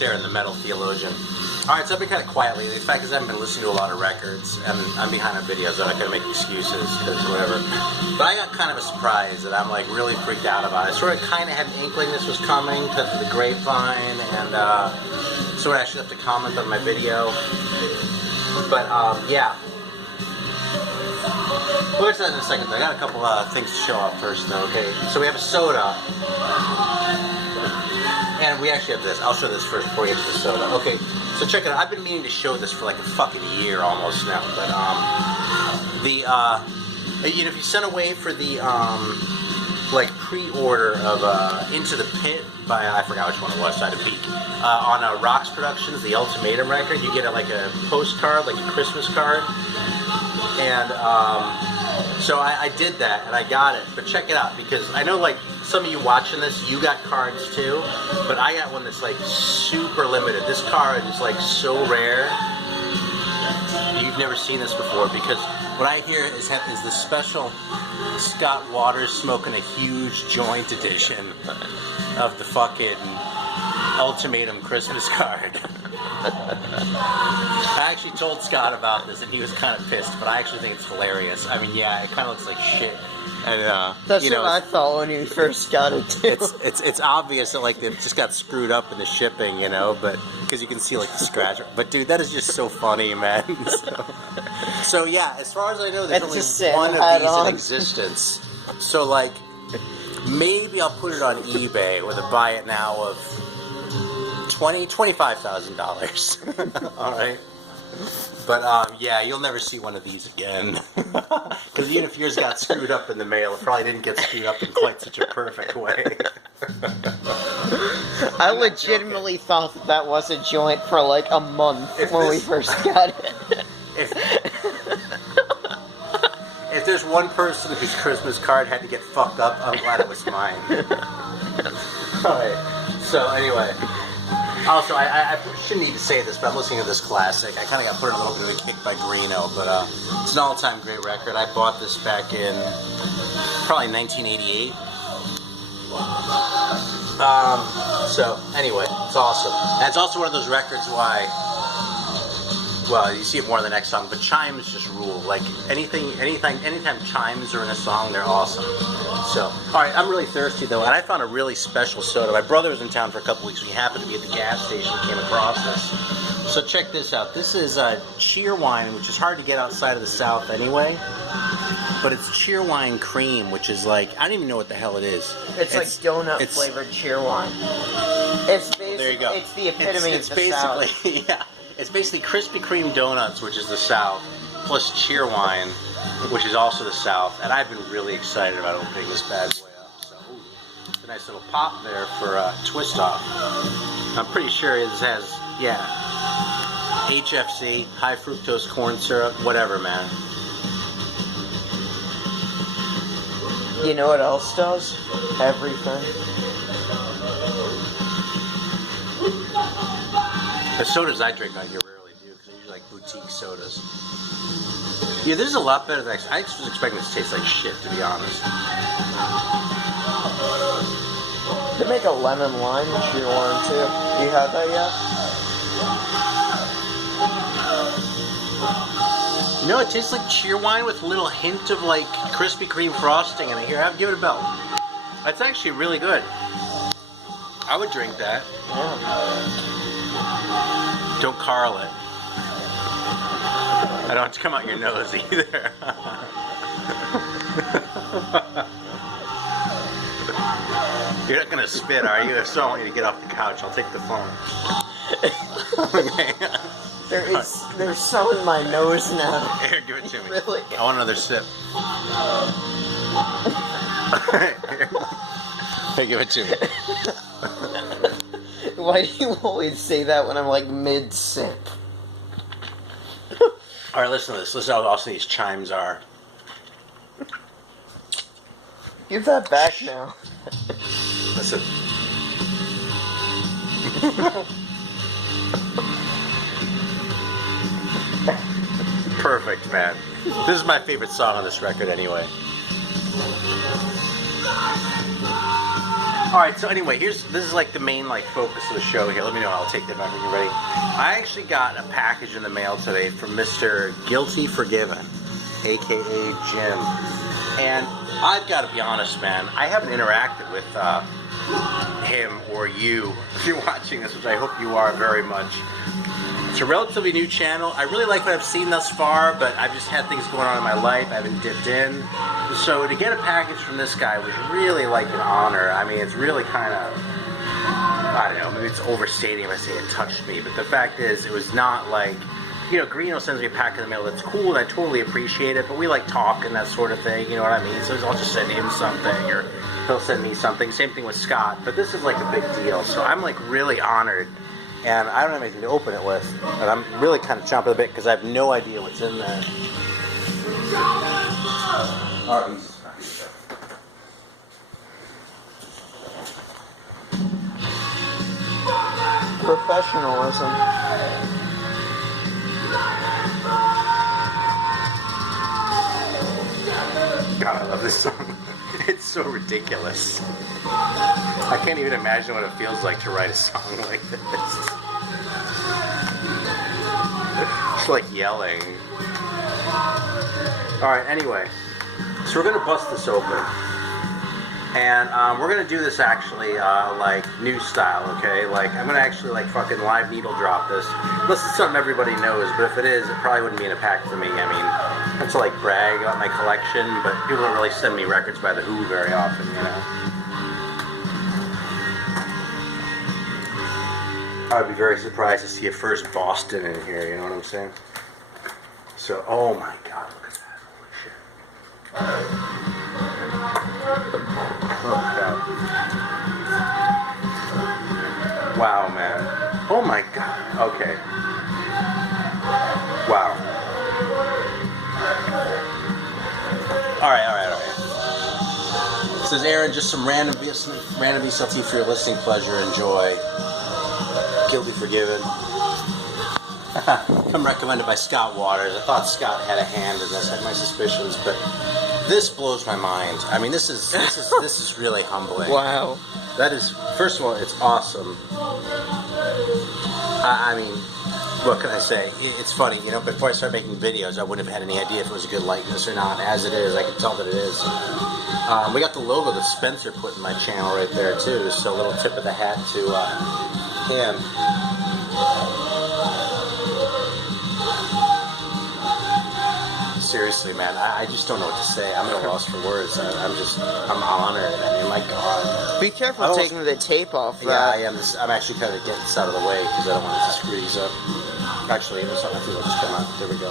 Sarah and the Metal Theologian. Alright, so I've been kind of quietly. The fact is I haven't been listening to a lot of records, and I'm behind on videos, so I'm not going to make excuses, because whatever. But I got kind of a surprise that I'm like really freaked out about. I sort of kind of had an inkling this was coming because of the grapevine, and sort of actually have to comment on my video. But yeah. We'll get to that in a second, though. I got a couple things to show off first, though, okay? So we have a soda. And we actually have this. I'll show this first before we get to the soda. Okay, so check it out. I've been meaning to show this for like a fucking year almost now. But, you know, if you sent away for the, like, pre-order of Into the Pit by, I forgot which one it was, Side of Peak, on Rocks Productions, the Ultimatum record, you get like a postcard, like a Christmas card. And, so I did that, and I got it. But check it out, because I know, like, some of you watching this, you got cards too, but I got one that's, like, super limited. This card is, like, so rare. You've never seen this before, because what I hear is the special Scott Waters smoking a huge joint edition of the fucking Ultimatum Christmas card. I actually told Scott about this, and he was kind of pissed, but I actually think it's hilarious. I mean, yeah, it kind of looks like shit. And that's you know, what I thought when you first got it too. It's obvious that like it just got screwed up in the shipping, you know, but because you can see like the scratch. But dude, that is just so funny, man. So yeah, as far as I know, there's only one of these in existence. So like, maybe I'll put it on eBay with a buy it now of $25,000. All right. But yeah, you'll never see one of these again. Because even if yours got screwed up in the mail, it probably didn't get screwed up in quite such a perfect way. I legitimately thought that was a joint for like a month when we first got it. If there's one person whose Christmas card had to get fucked up, I'm glad it was mine. Alright, so anyway. Also, I shouldn't need to say this, but I'm listening to this classic. I kind of got put in a little bit of a kick by Greeno, but it's an all-time great record. I bought this back in probably 1988. So, anyway, it's awesome. And it's also one of those records why, well, you see it more in the next song, but chimes just rule. Like, anytime chimes are in a song, they're awesome. So, alright, I'm really thirsty though, and I found a really special soda. My brother was in town for a couple weeks. We happened to be at the gas station and came across this. So check this out. This is Cheerwine, which is hard to get outside of the South anyway. But it's Cheerwine Cream, which is like, I don't even know what the hell it is. It's like donut flavored Cheerwine. It's basically, there you go. It's the epitome of the South. Yeah, it's basically Krispy Kreme donuts, which is the South, plus Cheerwine, which is also the South, and I've been really excited about opening this bad boy up. So, it's a nice little pop there for a twist off. I'm pretty sure it has, yeah, HFC, high fructose corn syrup, whatever, man. You know what else does? Everything. The sodas I drink out here rarely do, because I usually like boutique sodas. Yeah, this is a lot better than I was expecting this to taste like shit, to be honest. They make a lemon lime Cheerwine too. You had that yet? You know, it tastes like Cheerwine with a little hint of like Krispy Kreme frosting in it. Here, give it a belt. That's actually really good. I would drink that. Yeah. Don't carl it. I don't have to come out your nose either. You're not gonna spit, are you? If so, I want you to get off the couch. I'll take the phone. Okay. There's some in my nose now. Here, give it to me. Really? I want another sip. Here, give it to me. Why do you always say that when I'm like mid-sip? Alright, listen to this. Listen how awesome these chimes are. Give that back now. Listen. Perfect, man. This is my favorite song on this record anyway. Alright, so anyway, this is like the main like focus of the show here. Let me know, I'll take that whenever you're ready. I actually got a package in the mail today from Mr. Guilty Forgiven, aka Jim. And I've got to be honest, man, I haven't interacted with him or you if you're watching this, which I hope you are very much. It's a relatively new channel. I really like what I've seen thus far, but I've just had things going on in my life. I haven't dipped in. So to get a package from this guy was really like an honor. I mean, it's really kind of, I don't know, maybe it's overstating if I say it touched me, but the fact is, it was not like, you know, Greeno sends me a pack in the mail that's cool, and I totally appreciate it, but we like talk and that sort of thing, you know what I mean? So I'll just send him something, or he'll send me something. Same thing with Scott, but this is like a big deal, so I'm like really honored. And I don't have anything to open it with. And I'm really kind of chomping a bit because I have no idea what's in there. Professionalism. God, I love this song. It's so ridiculous. I can't even imagine what it feels like to write a song like this. It's like yelling. Alright, anyway. So we're going to bust this open. And we're going to do this actually like new style, okay? Like, I'm going to actually like fucking live needle drop this. Unless it's something everybody knows, but if it is, it probably wouldn't be in a pack to me. I mean, not to like brag about my collection, but people don't really send me records by The Who very often, you know? I'd be very surprised to see a first Boston in here, you know what I'm saying? So, oh my god, look at that. Holy shit. Oh god. Wow, man. Oh my god. Okay. Wow. Alright. It says, Aaron, just some random VCLT for your listening pleasure. Enjoy. Guilty Forgiven. I'm recommended by Scott Waters. I thought Scott had a hand in this. I had my suspicions, but this blows my mind. I mean, this is really humbling. Wow. That is, first of all, it's awesome. I mean, what can I say? It's funny, you know, before I started making videos, I wouldn't have had any idea if it was a good likeness or not. As it is, I can tell that it is. We got the logo that Spencer put in my channel right there, too, so a little tip of the hat to him. Seriously, man, I just don't know what to say. I'm at a loss for words. I'm honored. I mean, my God. Be careful taking the tape off. Yeah, I am. I'm actually kind of getting this out of the way because I don't want it to screw these up. Actually, there's something I think will just come out. There we go.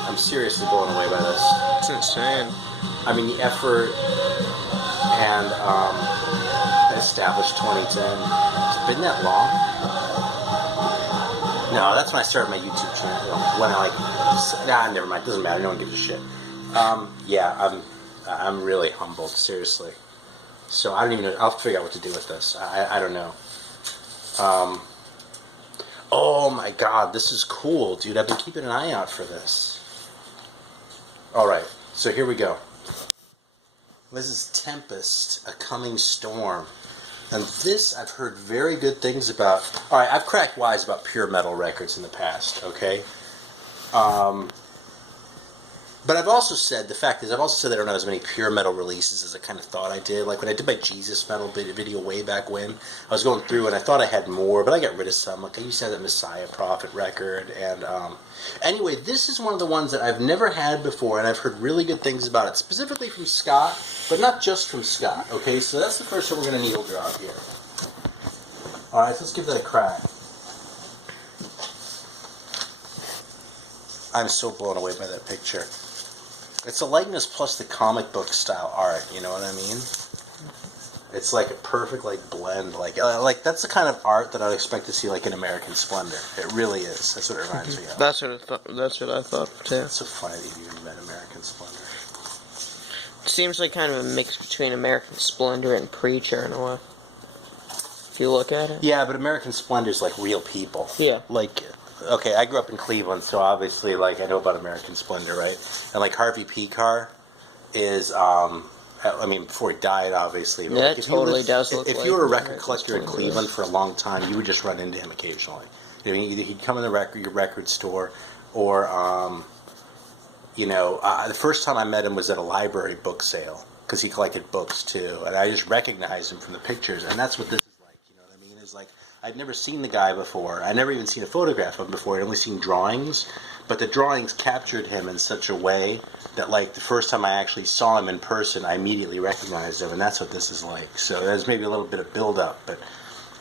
I'm seriously blown away by this. It's insane. I mean, the effort and established 2010. It's been that long? No, that's when I started my YouTube channel. When never mind. Doesn't matter. No one gives a shit. I'm really humbled. Seriously. So I don't even know. I'll figure out what to do with this. I don't know. Oh my God, this is cool, dude. I've been keeping an eye out for this. All right. So here we go. This is Tempest, A Coming Storm. And this I've heard very good things about. Alright, I've cracked wise about pure metal records in the past, okay? But I've also said that I don't have as many pure metal releases as I kind of thought I did. Like when I did my Jesus Metal video way back when, I was going through and I thought I had more, but I got rid of some. Like I used to have that Messiah Prophet record. And anyway, this is one of the ones that I've never had before, and I've heard really good things about it, specifically from Scott, but not just from Scott. Okay, so that's the first one we're going to needle drop here. Alright, so let's give that a crack. I'm so blown away by that picture. It's a likeness plus the comic book style art, you know what I mean? It's like a perfect blend. Like that's the kind of art that I'd expect to see like in American Splendor. It really is. That's what it reminds me of. That's what I thought too. It's so funny that you even met American Splendor. It seems like kind of a mix between American Splendor and Preacher in a way. If you look at it. Yeah, but American Splendor's like real people. Yeah. Like, okay, I grew up in Cleveland, so obviously, like, I know about American Splendor, right? And, like, Harvey Picar is, I mean, before he died, obviously. But Yeah, like, it totally does look If like you were a him, record right? collector in It totally Cleveland does. for a long time, you would just run into him occasionally. I mean, either he'd come in your record store, or the first time I met him was at a library book sale because he collected books too, and I just recognized him from the pictures, and that's what this is like. You know what I mean? It's like I'd never seen the guy before. I'd never even seen a photograph of him before. I'd only seen drawings, but the drawings captured him in such a way that, like, the first time I actually saw him in person, I immediately recognized him, and that's what this is like. So there's maybe a little bit of build-up, but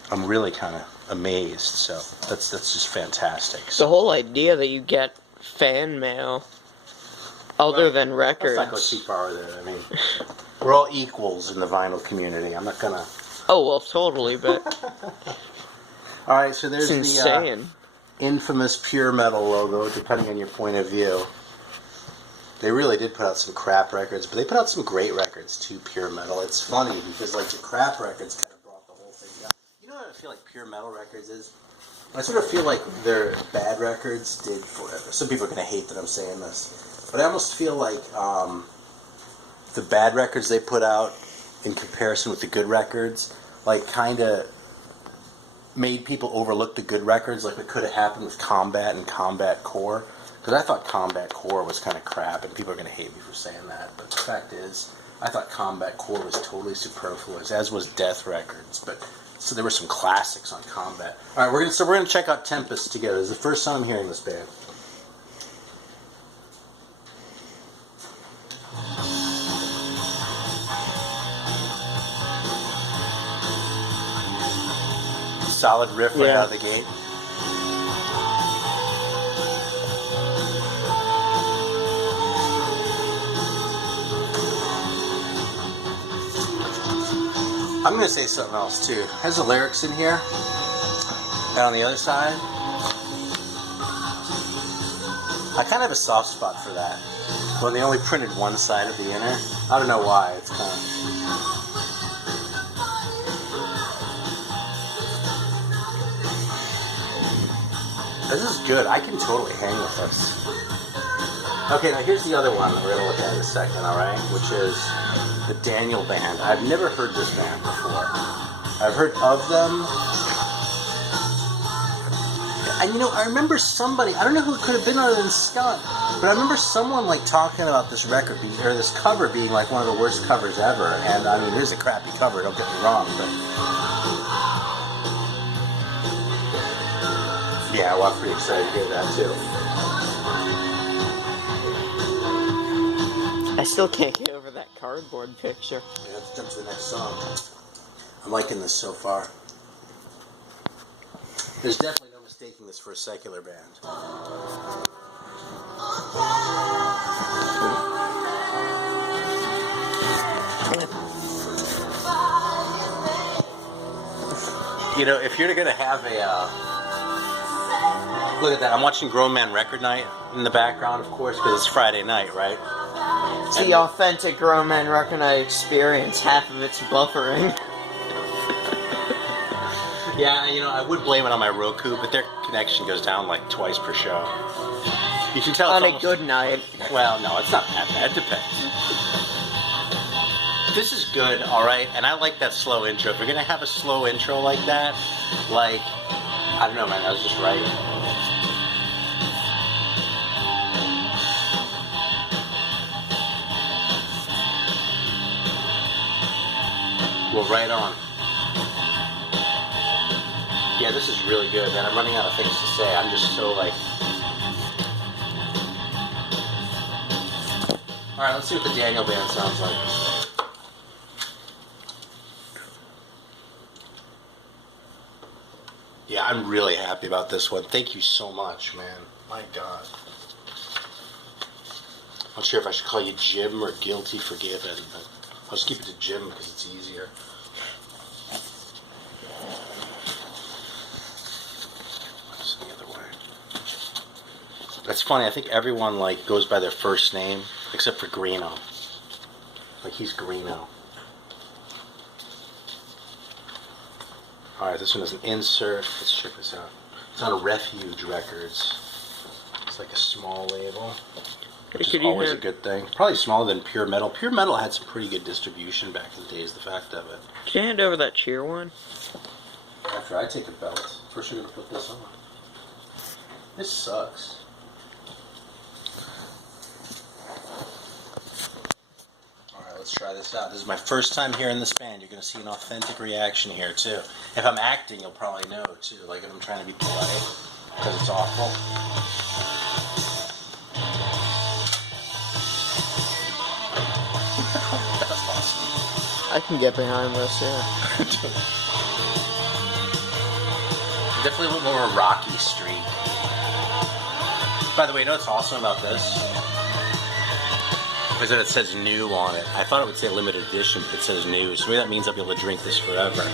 I'm really kind of amazed. So that's just fantastic. The whole idea that you get fan mail, other than records. Let's not go too far with it. I mean, we're all equals in the vinyl community. I'm not gonna. Oh well, totally, but All right, so there's it's the insane. infamous Pure Metal logo, depending on your point of view. They really did put out some crap records, but they put out some great records too, Pure Metal. It's funny because, like, the crap records kind of brought the whole thing down. You know what I feel like Pure Metal records is? I sort of feel like their bad records did for it. Some people are going to hate that I'm saying this, but I almost feel like the bad records they put out in comparison with the good records, like, kind of made people overlook the good records, like it could have happened with Combat and Combat Core. Because I thought Combat Core was kind of crap, and people are going to hate me for saying that. But the fact is, I thought Combat Core was totally superfluous, as was Death Records. But so there were some classics on Combat. All right, we're gonna check out Tempest together. This is the first time I'm hearing this band. Solid riff right out of the gate. I'm going to say something else too. Has the lyrics in here? And on the other side? I kind of have a soft spot for that. Well, they only printed one side of the inner. I don't know why. It's kind of... This is good. I can totally hang with this. Okay, now here's the other one that we're going to look at in a second, alright? Which is the Daniel Band. I've never heard this band before. I've heard of them. And I remember somebody, I don't know who it could have been other than Scott, but I remember someone like talking about this record being, or this cover being like one of the worst covers ever. And I mean, it is a crappy cover, don't get me wrong, but yeah, well, I'm pretty excited to hear that too. I still can't get over that cardboard picture. Yeah, let's jump to the next song. I'm liking this so far. There's definitely no mistaking this for a secular band. If you're gonna have a look at that, I'm watching Grown Man Record Night in the background, of course, because it's Friday night, right? It's the authentic Grown Man Record Night experience. Half of it's buffering. Yeah, I would blame it on my Roku, but their connection goes down like twice per show. You can tell On it's a good night. Well, no, it's not that bad. It depends. This is good, alright, and I like that slow intro. If you're gonna have a slow intro like that, like, I don't know, man, that was just right. Well, right on. Yeah, this is really good, man. I'm running out of things to say. I'm just so, like... Alright, let's see what the Daniel Band sounds like. Yeah, I'm really happy about this one. Thank you so much, man. My God. I'm not sure if I should call you Jim or Guilty Forgiven, but I'll just keep it to Jim because it's easier. That's funny, I think everyone, like, goes by their first name, except for Greeno. Like, he's Greeno. Alright, this one is an insert. Let's check this out. It's on Refuge Records. It's like a small label. which is always a good thing. Probably smaller than Pure Metal. Pure Metal had some pretty good distribution back in the days, the fact of it. Can you hand over that Cheerwine? After I take a belt, first I'm going to put this on. This sucks. Alright, let's try this out. This is my first time hearing this band. You're going to see an authentic reaction here, too. If I'm acting, you'll probably know, too. Like if I'm trying to be polite, because it's awful. That's awesome. I can get behind this, yeah. Definitely a little more of a rocky streak. By the way, you know what's awesome about this? Is that it says new on it. I thought it would say limited edition, but it says new. So maybe that means I'll be able to drink this forever.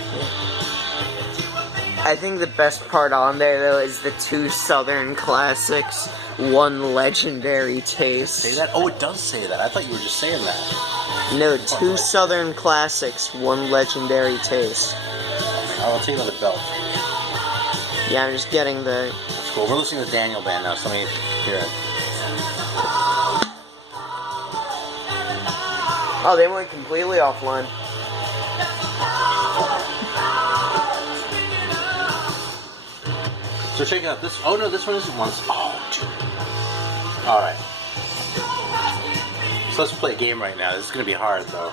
I think the best part on there, though, is the 2 Southern Classics, 1 Legendary Taste. Say that? Oh, it does say that. I thought you were just saying that. No, 2 Southern Classics, 1 Legendary Taste. I'll take another belt. Yeah, I'm just getting the... That's cool. We're listening to the Daniel Band now, so let me hear it. Oh, they went completely offline. So check out this. Oh no, this one isn't one. Oh, dude. All right. So let's play a game right now. This is gonna be hard though.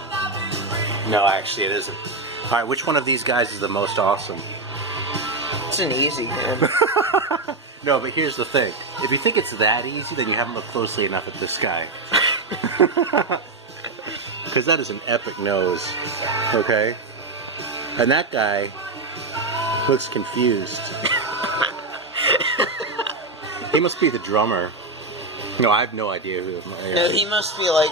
No, actually, it isn't. All right, which one of these guys is the most awesome? It's an easy game. No, but here's the thing. If you think it's that easy, then you haven't looked closely enough at this guy. Because that is an epic nose. Okay? And that guy looks confused. He must be the drummer. No, I have no idea who. No, he must be like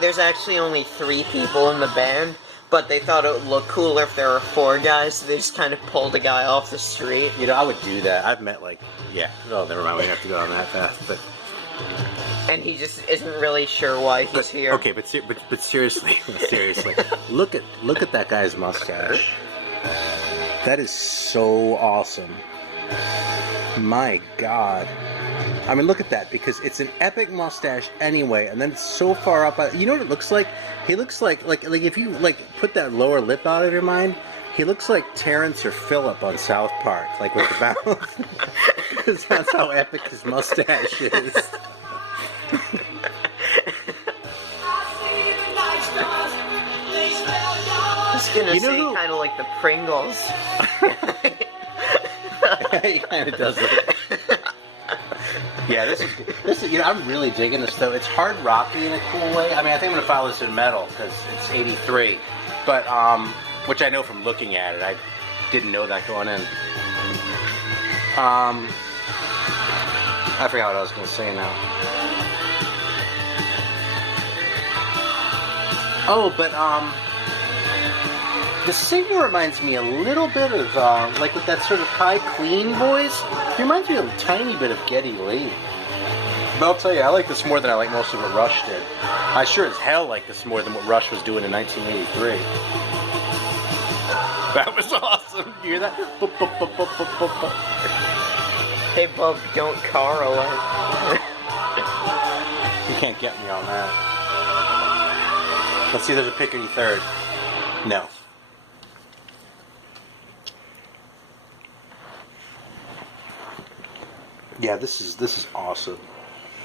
there's actually only 3 people in the band, but they thought it would look cooler if there were 4 guys, so they just kind of pulled a guy off the street. You know, I would do that. I've met yeah. Oh, never mind. We have to go on that path. But and he just isn't really sure why he's here. Okay, but seriously, seriously, look at that guy's mustache. That is so awesome. My God. I mean, look at that, because it's an epic mustache anyway, and then it's so far up. You know what it looks like? He looks like if you put that lower lip out of your mind, he looks like Terrence or Phillip on South Park, like with the mouth. Because that's how epic his mustache is. I was gonna say kind of like the Pringles. Yeah, he kind of does it. Yeah, this is you know, I'm really digging this though. It's hard rocky in a cool way. I mean, I think I'm gonna file this in metal because it's 83, but which I know from looking at it. I didn't know that going in. I forgot what I was gonna say now. Oh, but the singer reminds me a little bit of, like with that sort of high clean voice, he reminds me a tiny bit of Geddy Lee. But I'll tell you, I like this more than I like most of what Rush did. I sure as hell like this more than what Rush was doing in 1983. That was awesome. You hear that? Hey, Bub, don't correlate. You can't get me on that. Let's see if there's a pickety third. No. Yeah, this is awesome.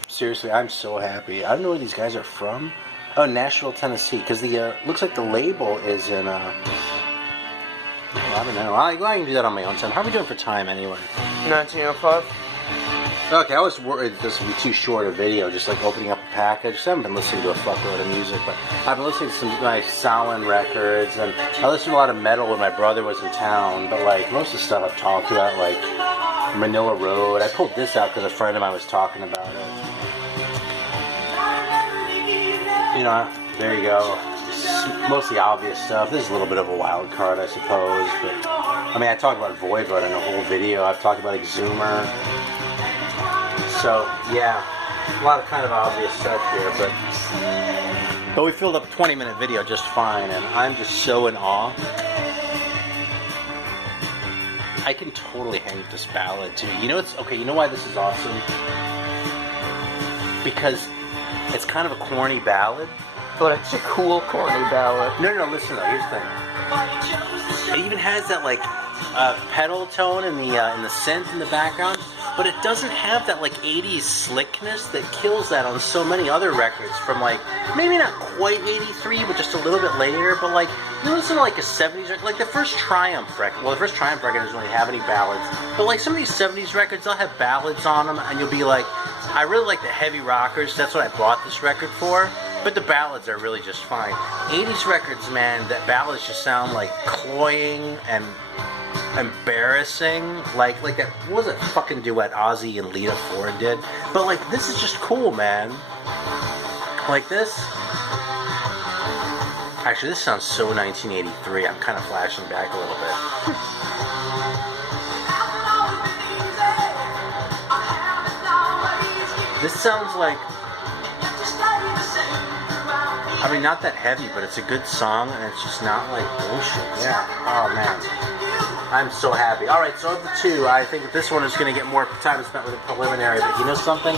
Seriously, I'm so happy. I don't know where these guys are from. Oh, Nashville, Tennessee. Because the looks like the label is in. I don't know. I can do that on my own time. How are we doing for time anyway? 1905. Okay, I was worried this would be too short a video, just like opening up a package. I haven't been listening to a fuckload of music, but I've been listening to some nice Samhain records, and I listened to a lot of metal when my brother was in town, but like most of the stuff I've talked about, like Manila Road. I pulled this out because a friend of mine was talking about it. You know, there you go. Mostly obvious stuff. This is a little bit of a wild card, I suppose, but I mean, I talked about Voivod in a whole video. I've talked about Exhumer. So, yeah, a lot of kind of obvious stuff here, but we filled up a 20-minute video just fine, and I'm just so in awe. I can totally hang with this ballad, too. You know, you know why this is awesome? Because It's kind of a corny ballad. But it's a cool, corny ballad. No, listen though. Here's the thing. It even has that like pedal tone in the synth in the background, but it doesn't have that like 80s slickness that kills that on so many other records from like maybe not quite 83, but just a little bit later. But like you listen to like a 70s record, like the first Triumph record. Well, the first Triumph record doesn't really have any ballads, but like some of these 70s records, they'll have ballads on them, and you'll be like, I really like the heavy rockers. That's what I bought this record for. But the ballads are really just fine. 80s records, man, that ballads just sound like cloying and embarrassing. Like that, what was that fucking duet Ozzy and Lita Ford did? But like, this is just cool, man. Like this. Actually, this sounds so 1983. I'm kind of flashing back a little bit. This sounds like, I mean, not that heavy, but it's a good song, and it's just not like bullshit. Yeah. Oh man, I'm so happy. All right, so of the two, I think that this one is going to get more time spent with a preliminary. But you know something?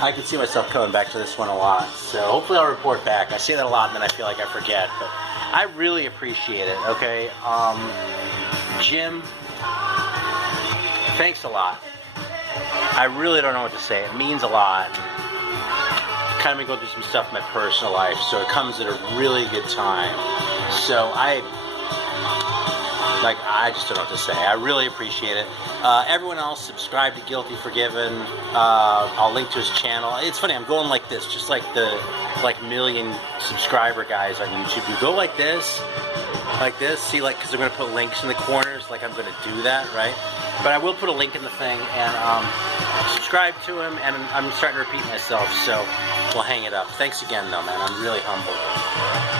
I can see myself coming back to this one a lot. So hopefully I'll report back. I say that a lot, and then I feel like I forget. But I really appreciate it. Okay, Jim, thanks a lot. I really don't know what to say. It means a lot. Kind of been going through some stuff in my personal life, so it comes at a really good time. So I just don't know what to say. I really appreciate it. Everyone else, subscribe to Guilty Forgiven. I'll link to his channel. It's funny, I'm going like this, just like the million subscriber guys on YouTube. You go like this, see, like, because they're going to put links in the corners, like I'm going to do that, right? But I will put a link in the thing, and subscribe to him, and I'm starting to repeat myself, so we'll hang it up. Thanks again, though, man. I'm really humbled.